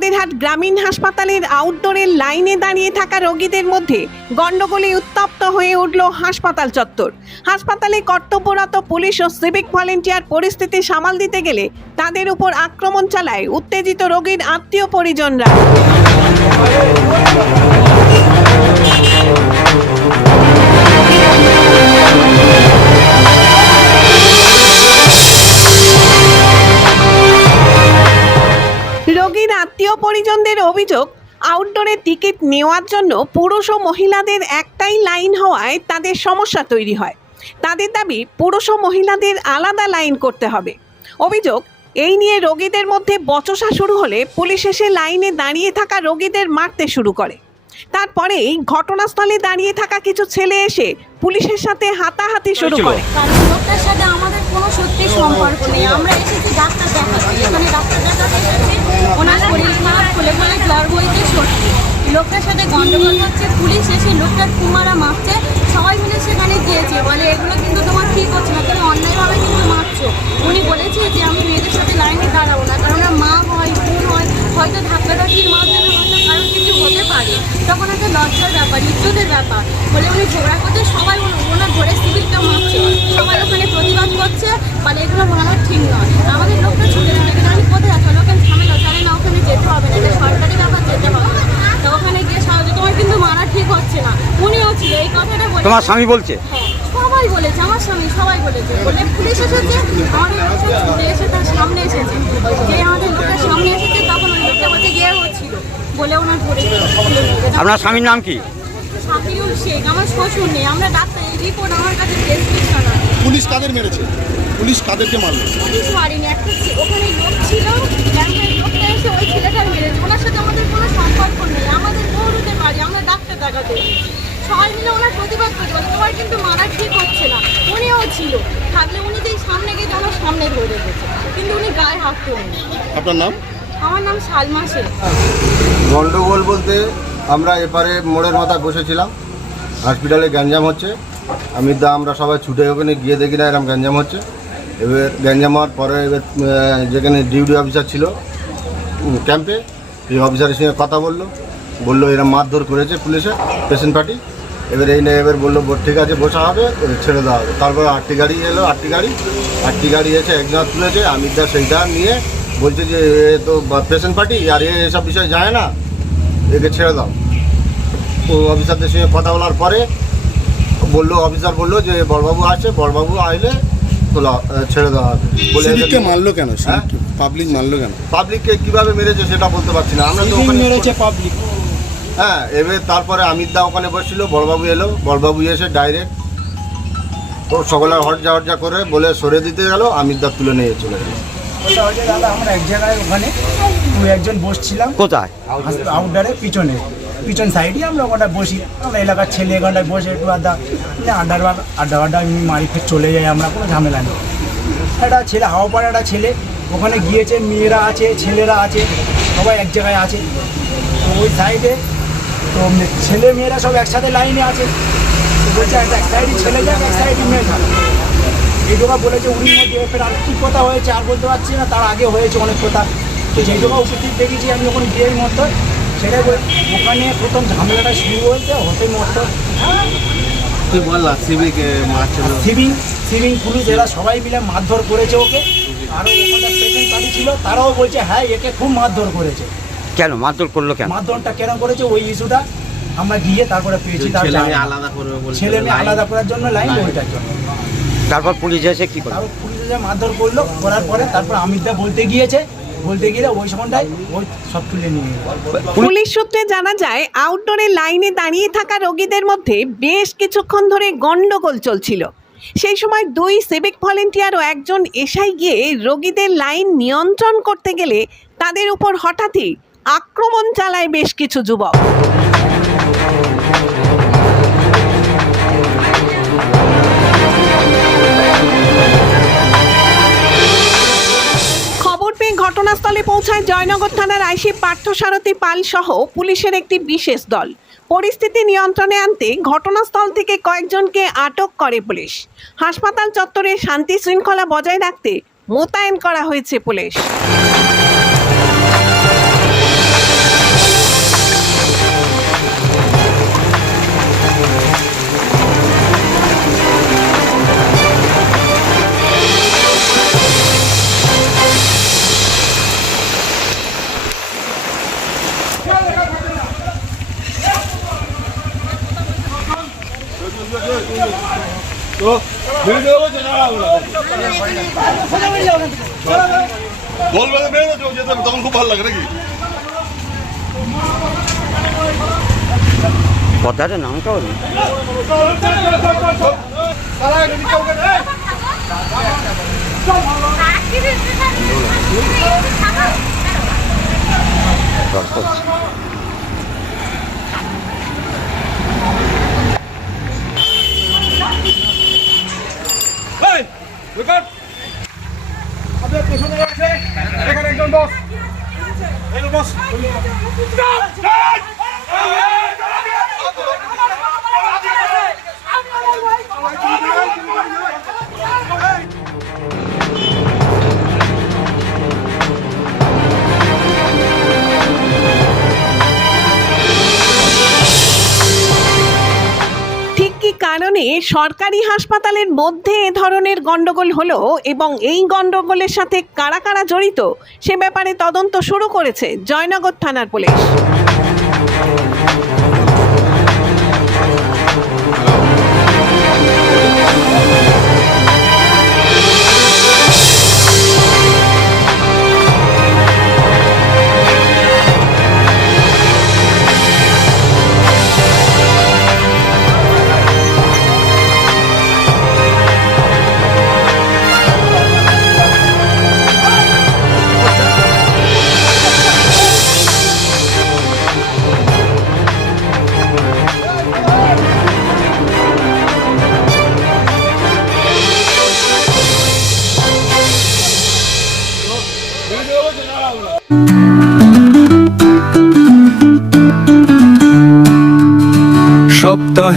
পদ্মেরহাট গ্রামীণ হাসপাতালের আউটডোরের লাইনে দাঁড়িয়ে থাকা রোগীদের মধ্যে গণ্ডগোলে উত্তপ্ত হয়ে উঠল হাসপাতাল চত্বর। হাসপাতালে কর্তব্যরত পুলিশ ও সিভিক ভলেন্টিয়ার পরিস্থিতি সামাল দিতে গেলে তাদের উপর আক্রমণ চালায় উত্তেজিত রোগীর আত্মীয় পরিজনরা পরিজনদের অভিযোগ আউটডোরে টিকিট নেওয়ার জন্য পুরুষ ও মহিলাদের একটাই লাইন হওয়ায় তাদের সমস্যা তৈরি হয়। তাদের দাবি পুরুষ ও মহিলাদের আলাদা লাইন করতে হবে। অভিযোগ এই নিয়ে রোগীদের মধ্যে বচসা শুরু হলে পুলিশ এসে লাইনে দাঁড়িয়ে থাকা রোগীদের মারতে শুরু করে। তারপরেই ঘটনাস্থলে দাঁড়িয়ে থাকা কিছু ছেলে এসে পুলিশের সাথে হাতাহাতি শুরু করে কারণ লোকটার সাথে আমাদের কোনো সত্যি সম্পর্ক নেই। আমরা এসেছি ডাক্তার দেখাতে। এখানে ডাক্তার দেখাতে ওনার শরীর খারাপ হলে বলে জ্বর বইতে সত্যি লোকটার সাথে গন্ডগোল হচ্ছে, পুলিশ এসে লোকটার কুমারা মারছে। সবাই মিলে সেখানে গিয়েছে। বলে এগুলো কিন্তু তোমার ঠিক হচ্ছে না তুমি অন্যায়ভাবে কিন্তু মারছো উনি বলেছে যে আমি মেয়েদের সাথে লাইনে দাঁড়াবো না কারণ ওনার মা হয় বোন হয় হয়তো ধাক্কাধাক্কির মাধ্যমে হয়তো কারণ কিছু হতে পারে তখন একটা লজ্জার ব্যাপার ইজ্জতের ব্যাপার বলে উনি ঝগড়া করতে সবাই ওনা- ওনার ধরে সিভিলটা মারছে সবাই ওখানে প্রতিবাদ করছে বলে এগুলো বানানো ঠিক নয় আমাদের লোকটা ছুটে যাবে কিন্তু আমি কোথায় আছো লোকের ঝামেলা জানে না ওখানে যেতে হবে না এটা সরকারি ব্যাপার যেতে হবে তো ওখানে গিয়ে সাহায্য তোমার কিন্তু মারা ঠিক হচ্ছে না উনিও ছিল এই কথাটা বলে তোমার স্বামী বলছে? হ্যাঁ, সবাই বলেছে আমার স্বামী সবাই বলেছে। বলে পুলিশ এসেছে আমাদের লোকটা ছুটে এসে তার সামনে এসেছে। যে আমাদের সামনে এসেছে তখন ওই লোকটা বলছে গিয়ে হচ্ছিল। বলে ওনার ধরে আপনার স্বামীর নাম কি? শাকিরুল শেখ আমার শ্বশুর নেই আমরা ডাক্তার এই রিপোর্ট আমার কাছে প্রেসক্রিপশন আছে পুলিশ কাদের মেরেছে? পুলিশ কাদেরকে মারলো? পুলিশ মারিনি একটা ওখানে লোক ছিল ব্যাংকের লোকটা এসে ওই ছেলেটার মেরেছে। ওনার সাথে আমাদের কোনো সম্পর্ক নেই আমাদের গৌরুতে বাড়ি আমরা ডাক্তার দেখাতে। সবাই মিলে ওনার প্রতিবাদ করতে বলে তোমার কিন্তু মারা ঠিক হচ্ছে না। উনিও ছিল। থাকলে উনি যেই সামনে গিয়ে ওনার সামনে ধরে রেখেছে। কিন্তু উনি গায়ে হাত তোলেন আপনার নাম? আমার নাম সালমা শেখ গন্ডগোল বলতে আমরা এপারে মোড়ের মাথায় বসেছিলাম। হসপিটালে গ্যাঞ্জাম হচ্ছে। আমি দা আমরা সবাই ছুটে ওখানে গিয়ে দেখি না এরকম গ্যাঞ্জাম হচ্ছে। এবার গ্যাঞ্জাম হওয়ার পরে এবার যেখানে ডিউটি অফিসার ছিল ক্যাম্পে এই অফিসারের সঙ্গে কথা বলল। বলল এরা মারধর করেছে পুলিশে পেশেন্ট পার্টি। এবার এই নিয়ে এবার বলল "ব- ঠিক আছে বসা হবে এবার ছেড়ে দেওয়া হবে। তারপরে আটটি গাড়ি এলো আটটি গাড়ি। আটটি গাড়ি এসে একজন তুলেছে আমিরদা সেইটা নিয়ে বলছে যে এ তো পেশেন্ট পার্টি আর এ এসব বিষয় যায় না একে ছেড়ে দাও। ও অফিসারদের সঙ্গে কথা বলার পরে বলল অফিসার বলল যে বড়বাবু আছে বড়বাবু আইলে তোলা ছেড়ে দেওয়া হবে। বলে সিভিককে মারলো কেন? হ্যাঁ? পাবলিক মারলো কেন? পাবলিককে কীভাবে মেরেছে সেটা বলতে পারছি না। আমরা তো ওখানে মেরেছে পাবলিক হ্যাঁ এবার তারপরে আমির দা ওখানে বসছিল বড়বাবু এলো বড়বাবু এসে ডাইরেক্ট ও সকলে হরজা হরজা করে বলে সরে দিতে গেল আমির দা তুলে নিয়ে চলে গেল। দাদা আমরা এক জায়গায় ওখানে একজন বসছিলাম। কোথায়? আউটডোরে পিছনে। পিছন সাইডে আমরা ওখানটায় বসি। আমরা এলাকার ছেলে বসে একটু আড্ডা না আড্ডার বা- আড্ডা আড্ডা এমনি মারি ফের চলে যাই আমরা কোনো ঝামেলা নেই। একটা ছেলে হাওয়া একটা ছেলে ওখানে গিয়েছে মেয়েরা আছে ছেলেরা আছে সবাই এক জায়গায় আছে। তো ওই সাইডে তো মে- ছেলে মেয়েরা সব একসাথে লাইনে আছে। বলছে এক সাইডে ছেলে যাক এক সাইডে মেয়ে যাক। এইটুকু বলেছে উনির মধ্যে ফের আর কী কথা হয়েছে আর বলতে পারছি না তার আগে হয়েছে অনেক কথা। তো যেইটুকু উপস্থিত দেখেছি আমি যখন গিয়ে মতো সেটাই বল- ওখানে প্রথম ঝামেলাটা শুরু হয়েছে হতে মতো তুই বললা? সিভিকে সিভিং সিভিং পুলিশ এরা সবাই মিলে মারধর করেছে ওকে। আরও ওখানে পেশেন্ট পার্টি ছিল তারাও বলছে হ্যাঁ একে খুব মারধর করেছে। কেন? মারধর করল কেন? মারধরটা কেন করেছে? ওই ইস্যুটা আমরা গিয়ে তারপরে পেয়েছি তার ছেলে মেয়ে আলাদা করবে বলছিল ছেলে মেয়ে আলাদা করার জন্য লাইন ওইটার জন্য। তারপর পুলিশ এসে কি করল? তারপর পুলিশে যে মারধর করল করার পরে তারপর আমিরদা বলতে গিয়েছে বলতে গিয়ে ওই সময়টাই ওই সব তুলে নিয়ে পুলিশ সূত্রে জানা যায় আউটডোরে লাইনে দাঁড়িয়ে থাকা রোগীদের মধ্যে বেশ কিছুক্ষণ ধরে গন্ডগোল চলছিল। সেই সময় দুই সিভিক ভলেন্টিয়ার ও একজন এসআই গিয়ে রোগীদের লাইন নিয়ন্ত্রণ করতে গেলে তাদের উপর হঠাৎই আক্রমণ চালায় বেশ কিছু যুবক। ঘটনাস্থলে পৌঁছায় জয়নগর থানার আইসি পার্থসারথী পাল সহ পুলিশের একটি বিশেষ দল। পরিস্থিতি নিয়ন্ত্রণে আনতে ঘটনাস্থল থেকে কয়েকজনকে আটক করে পুলিশ। হাসপাতাল চত্বরে শান্তি শৃঙ্খলা বজায় রাখতে মোতায়েন করা হয়েছে পুলিশ। বলবে যেতে তখন খুব ভালো লাগে নাকি পদ্মাটা নামটাও নেই তারপর কারণে সরকারি হাসপাতালের মধ্যে এ ধরনের গণ্ডগোল হলো এবং এই গণ্ডগোলের সাথে কারা কারা জড়িত, সে ব্যাপারে তদন্ত শুরু করেছে জয়নগর থানার পুলিশ।